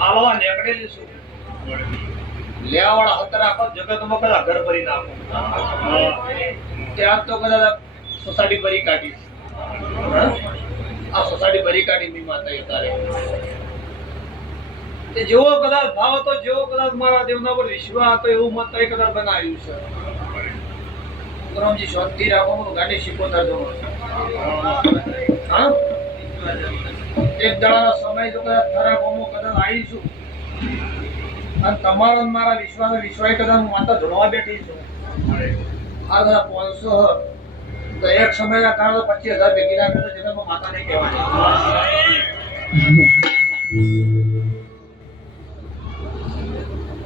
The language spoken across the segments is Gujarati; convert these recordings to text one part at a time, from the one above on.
આલવા નીકળેલી છું લેવાવાળા હતા આખો જગતમાં કદાચ ઘર ભરી નાખો ત્યાં તો કદાચ સોસાયટી ભરી કાઢી આ સોસાયટી ભરી કાઢી ની માતા તારે તે જેવો કદાચ ભાવ હતો જેવો કદાચ મારા દેવના પર વિશ્વાસ હતો એવું મત કદાચ બનાવ્યું છે કરમજી શાંતિ રાખો ગાડી શીખોતા જો હા એક દાડાનો સમય જો કદાચ ખરા કોમો કદાચ આવીશું અને તમારો મારા વિશ્વાસ કદાચ હું માતા ધોળવા બેઠી છું આ કદાચ 500 તો એક સમયના કારણે 25,000 ભેગી રાખે તો જેને માતા ને કહેવાની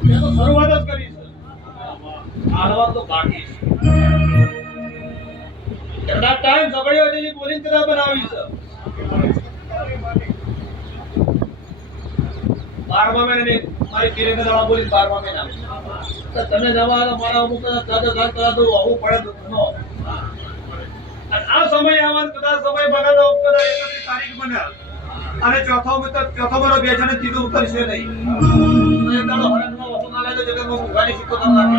મેં તો શરૂઆત જ કરી છે આડવા તો બાકી છે એટલા ટાઈમ સગડીઓ જેવી બોલિંગ કદાચ બનાવી છે 12મા મહિને મારી કિરેને દાડા બોલી 12મા મહિના તો તમે જવા મારા અમુક દાદા કરા તો આવું પડે દુઃખનો આ સમય આવન કદાચ સમય બગાડો કદાચ 31 તારીખ બને અને ચોથો બરો બે જણે તીધું ઉતરશે નહીં તો એ દાડો હરણનો વખો ના લે તો જગતમાં ઉઘાડી શીખો તો નાખે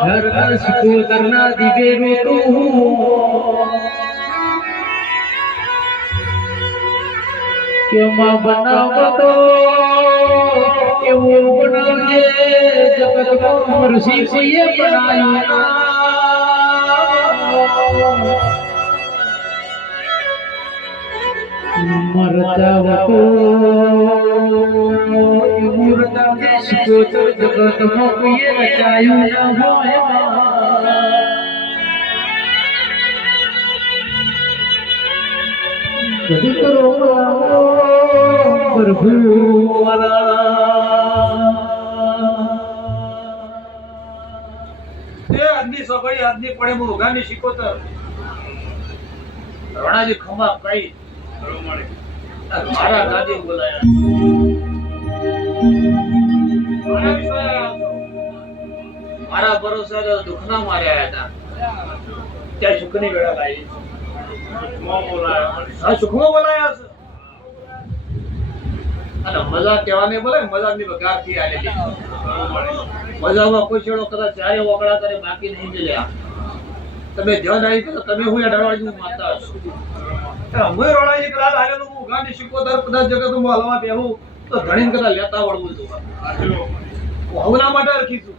घर घर सुकून करना दिवे में तू क्यों मां बनावा तो क्यों बनाए जगत को मर्सी से ये बनाया मरता वो मूर्ता देश को तो जगत में ये रचायु न होए कभी करो प्रभु એ આજની સગડી આજની પડે હું ઉઘાની શીખોતર રણાજી ખમા કઈ મારા દાદી બોલાયા મારા ભરોસે દુઃખના માર્યા હતા ત્યાં સુખની વેળા લાવી સુખમાં બોલાયા છે અને મજા કહેવાને બોલે મજાની વગારથી આલેલી મજામાં કોઈ છેડો કદાચ ચારે વગડા કરે બાકી નહીં મળ્યા તમે ધ્યાન આવી કે તમે હું ડરવાજી માતા છો હું રડાજી કદાચ આલેલો હું ગાડી શીખોતર કદાચ જગતમાં હલવા બેહું તો ધણીને કદાચ લેતા વળવું છું હવના માટે રાખીશું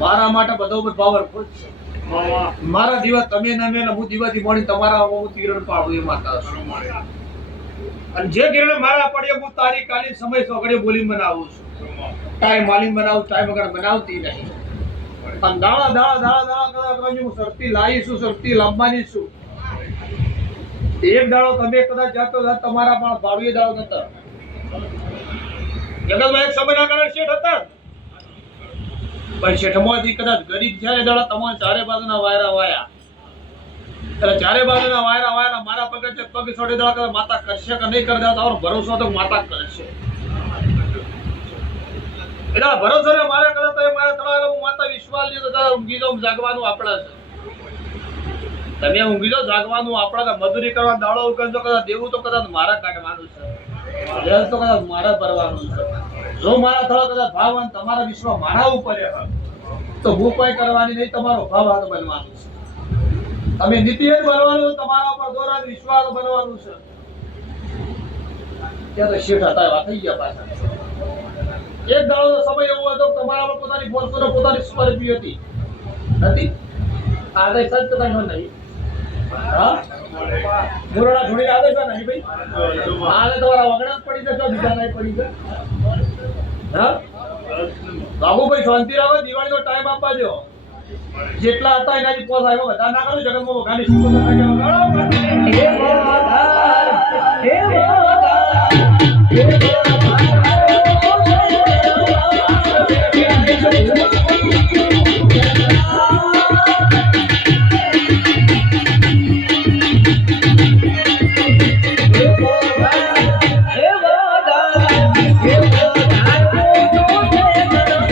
મારા માટે બધો પાવરફુલ છે મારા દીવા તમે ના મેં હું દીવાથી મોડી તમારા હું કિરણ પાડું એ માતા છું અને જે કિરણ મારા પડ્યો હું તારી કાલી સમય સગડે બોલી બનાવું છું ટાઈમ માલી બનાવું ટાઈમ વગર બનાવતી નહીં અને દાડા કદાચ હું સરતી લાવીશું સરતી લાંબાની છું એક દાડો તમે કદાચ જાતો તમારા પણ ભાડુએ દાડો નતા જગતમાં એક સમયના કારણે શેઠ હતા પણ શેઠમાંથી કદાચ ગરીબ થયા એ દાડા તમારે ચારે બાજુના વાયરા વાયા એટલે ચારે બાજુના વાયરા મારા પગ છોડી દેવા કદાચ માતા કરશે કે નહીં કરી દેવા તમારો ભરોસો તો માતા કરશે એટલે ભરોસો ને મારે કદાચ મારે થોડા હું માતા વિશ્વાસ લીધો ઊંઘી જાઉં જાગવાનું આપણા છે તમે ઊંઘી જાઓ જાગવાનું આપણા મજૂરી કરવા દાડો ઉકળજો કદાચ દેવું તો કદાચ મારા કાઢવાનું છે તો કદાચ મારા ભરવાનું છે જો મારા થોડા કદાચ ભાવ અને તમારા વિશ્વાસ મારા ઉપર તો હું કોઈ કરવાની નહીં તમારો ભાવ હાથ બનવાનું છે તમે નીતિ જ બનવાનું તમારા ઉપર દોરા વિશ્વાસ બનવાનું છે ત્યાં તો શેઠ હતા એવા થઈ ગયા પાછા એક દાડો સમય એવો હતો તમારા પર પોતાની ફોર્ચ્યુનર પોતાની સ્કોર્પિયો હતી નથી આદે સચ કદાચ નહીં હા મુરડા છોડી આદે છે નહીં ભાઈ આદે તમારા વગડા પડી જશે બીજા નહીં પડી જાય હા બાબુભાઈ શાંતિ રાખો દિવાળીનો ટાઈમ આપવા દો જેટલા હતા એનાથી પોસ આવ્યો વધારે ના કરો જગતમાં વગાડી શીખો તો કાંઈ વગાડો. હે ભગવાન, હે ભગવાન, હે ભગવાન.